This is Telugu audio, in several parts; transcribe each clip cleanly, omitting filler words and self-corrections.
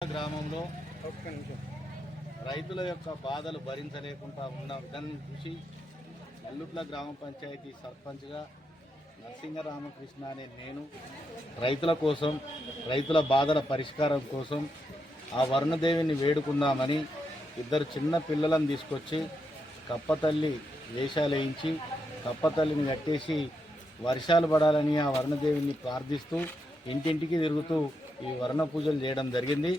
గ్రామంలో రైతుల యొక్క బాధలు భరించలేకుండా ఉన్న విధాన్ని చూసి మల్లుట్ల గ్రామ పంచాయతీ సర్పంచ్గా నరసింగరామకృష్ణ అనే నేను రైతుల కోసం, రైతుల బాధల పరిష్కారం కోసం ఆ వరుణదేవిని వేడుకుందామని ఇద్దరు చిన్న పిల్లలను తీసుకొచ్చి కప్పతల్లి వేషాలు వేయించి కప్పతల్లిని కట్టేసి వర్షాలు పడాలని ఆ వరుణదేవిని ప్రార్థిస్తూ ఇంటింటికి తిరుగుతూ ఈ వర్ణ పూజలు చేయడం జరిగింది.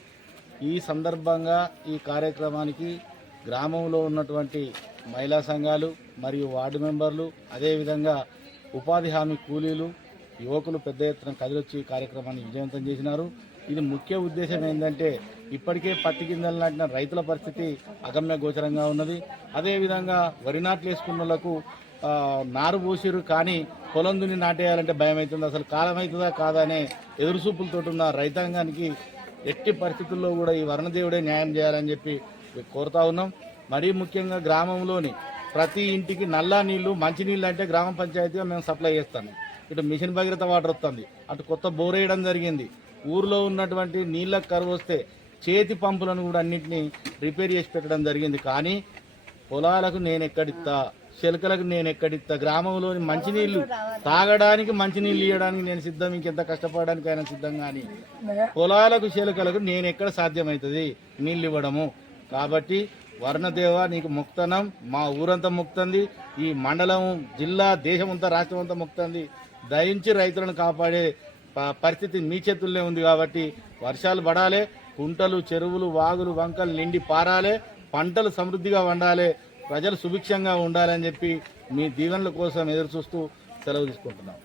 ఈ సందర్భంగా ఈ కార్యక్రమానికి గ్రామంలో ఉన్నటువంటి మహిళా సంఘాలు మరియు వార్డు మెంబర్లు, అదేవిధంగా ఉపాధి హామీ కూలీలు, యువకులు పెద్ద ఎత్తున కదిలొచ్చి ఈ కార్యక్రమాన్ని విజయవంతం చేసినారు. ఇది ముఖ్య ఉద్దేశం ఏంటంటే ఇప్పటికే పత్తి గింజలు నాటిన రైతుల పరిస్థితి అగమ్య గోచరంగా ఉన్నది. అదేవిధంగా వరి నాట్లు వేసుకున్న వాళ్ళకు నారు పోసిరు కానీ పొలం దున్ని నాటేయాలంటే భయం అవుతుంది. అసలు కాలం అవుతుందా కాదనే ఎదురుచూపులతో ఉన్న రైతాంగానికి ఎట్టి పరిస్థితుల్లో కూడా ఈ వరుణదేవుడే న్యాయం చేయాలని చెప్పి కోరుతా ఉన్నాం. మరీ ముఖ్యంగా గ్రామంలోని ప్రతి ఇంటికి నల్లా నీళ్లు, మంచినీళ్ళు అంటే గ్రామ పంచాయతీగా మేము సప్లై చేస్తాము. ఇటు మిషన్ భగీరథ వాటర్ వస్తుంది, అటు కొత్త బోర్ వేయడం జరిగింది. ఊర్లో ఉన్నటువంటి నీళ్ళకు కరువు వస్తే చేతి పంపులను కూడా అన్నింటినీ రిపేర్ చేసి పెట్టడం జరిగింది. కానీ పొలాలకు నేను ఎక్కడిస్తా, చెలకలకు నేను ఎక్కడిస్తా, గ్రామంలోని మంచినీళ్లు తాగడానికి మంచినీళ్ళు ఇవ్వడానికి నేను సిద్ధం, ఇంకెంత కష్టపడడానికి అయినా సిద్ధం. కానీ పొలాలకు చెలకలకు నేను ఎక్కడ సాధ్యమవుతుంది నీళ్ళు ఇవ్వడము? కాబట్టి వర్ణదేవ నీకు ముక్తనం, మా ఊరంతా ముక్తంది, ఈ మండలం, జిల్లా, దేశమంతా, రాష్ట్రం అంతా ముక్తంది. దయించి రైతులను కాపాడే పరిస్థితి మీ చేతుల్లో ఉంది. కాబట్టి వర్షాలు పడాలి, కుంటలు, చెరువులు, వాగులు, వంకలు నిండి పారాలి, పంటలు సమృద్ధిగా వండాలి, ప్రజలు సుభిక్షంగా ఉండాలని చెప్పి మీ దీవెనల కోసం ఎదురు చూస్తూ సెలవు తీసుకుంటున్నాం.